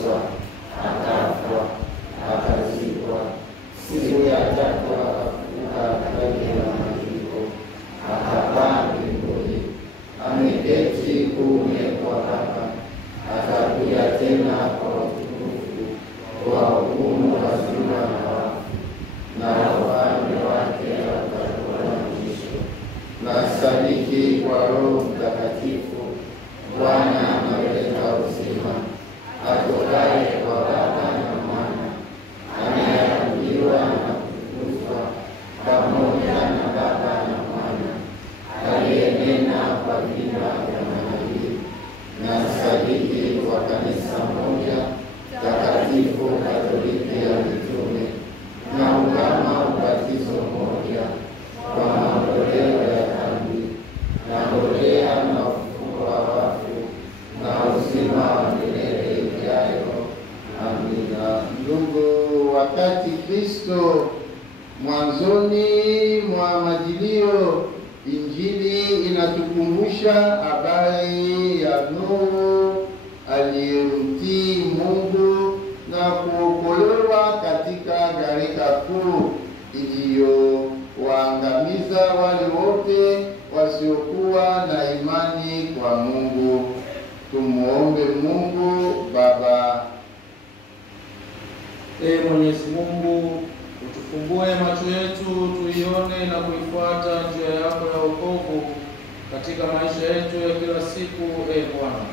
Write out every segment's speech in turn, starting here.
aliteswa, akafwa, akazikwa, siku ya tatu akafufuka kadiri ya maandiko, akapaa mbinguni, ameketi kuume kwa Baba, atakuja tena kwa utukufu kuwahukumu wazima na wafu, na ufalme wake hautakuwa na mwisho. Nasadiki kwa Roho Mtakatifu, Bwana ameleta uzima, atokaye kwa Baba na Mwana, ameabudiwa na kutukuzwa pamoja na Baba na Mwana, aliyenena kwa vinywa vya manabii. Nasadiki kwa kanisa moja takatifu Katoliki ya mitume, na ungama ubatizo mmoja kwa maondoleo ya dhambi, na ngojea na ufufuo wa wafu, na uzima wa milele ijayo. Amina. Ndugu, wakati Kristo mwanzoni mwa Majilio, Injili inatukumbusha habari ya Nuhu aliyemtii Mungu na kuokolewa katika gharika kuu iliyowaangamiza wale wote wasiokuwa na imani kwa Mungu. Tumuombe Mungu Baba. Mwenyezi Mungu, utufungue macho yetu tuione na kuifuata njia yako ya wokovu katika maisha yetu ya kila siku. Bwana,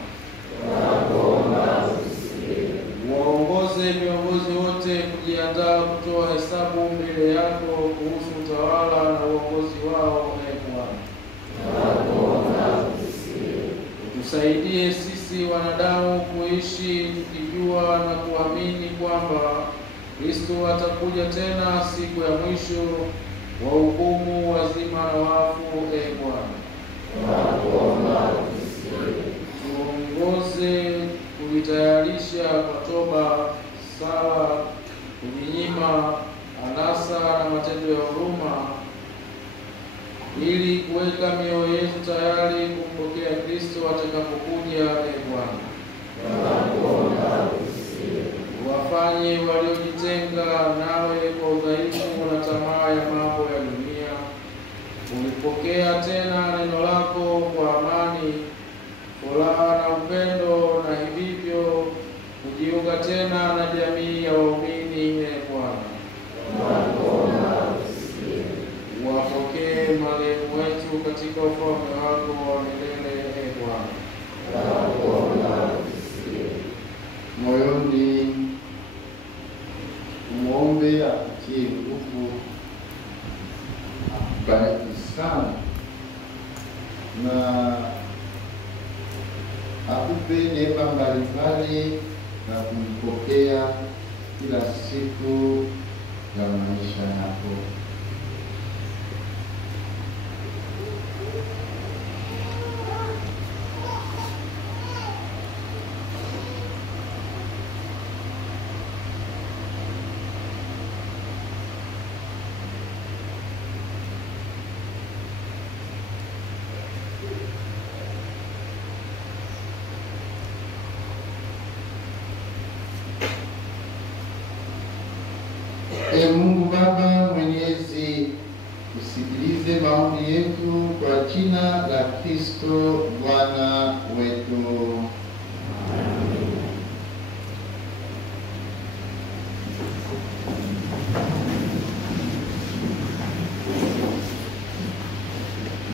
waongoze viongozi wote kujiandaa kutoa hesabu mbele yako kuhusu utawala na uongozi wao. Bwana, utusaidie sisi wanadamu kuishi tukijua na kuamini kwamba Kristo atakuja tena siku ya mwisho wa hukumu wazima na wafu. Bwana, tuongoze kujitayarisha kwa toba, sala, kujinyima, anasa na matendo ya huruma, ili kuweka mioyo yetu tayari kumpokea Kristo atakapokuja. Bwana, wafanye waliojitenga nawe kwa udhaifu na tamaa ya mambo ya dunia ulipokea tena neno lako kwa amani, furaha na upendo, na hivyo kujiunga tena na jamii ya waumini. Bwana, wapokee marehemu wetu katika ufalme wako wa milele. Bwana, moyoni muombe akutie nguvu, akubariki sana, na akupe neema mbalimbali na kumpokea kila siku ya maisha yako. Mungu Baba Mwenyezi, usikilize maombi yetu kwa jina la Kristo Bwana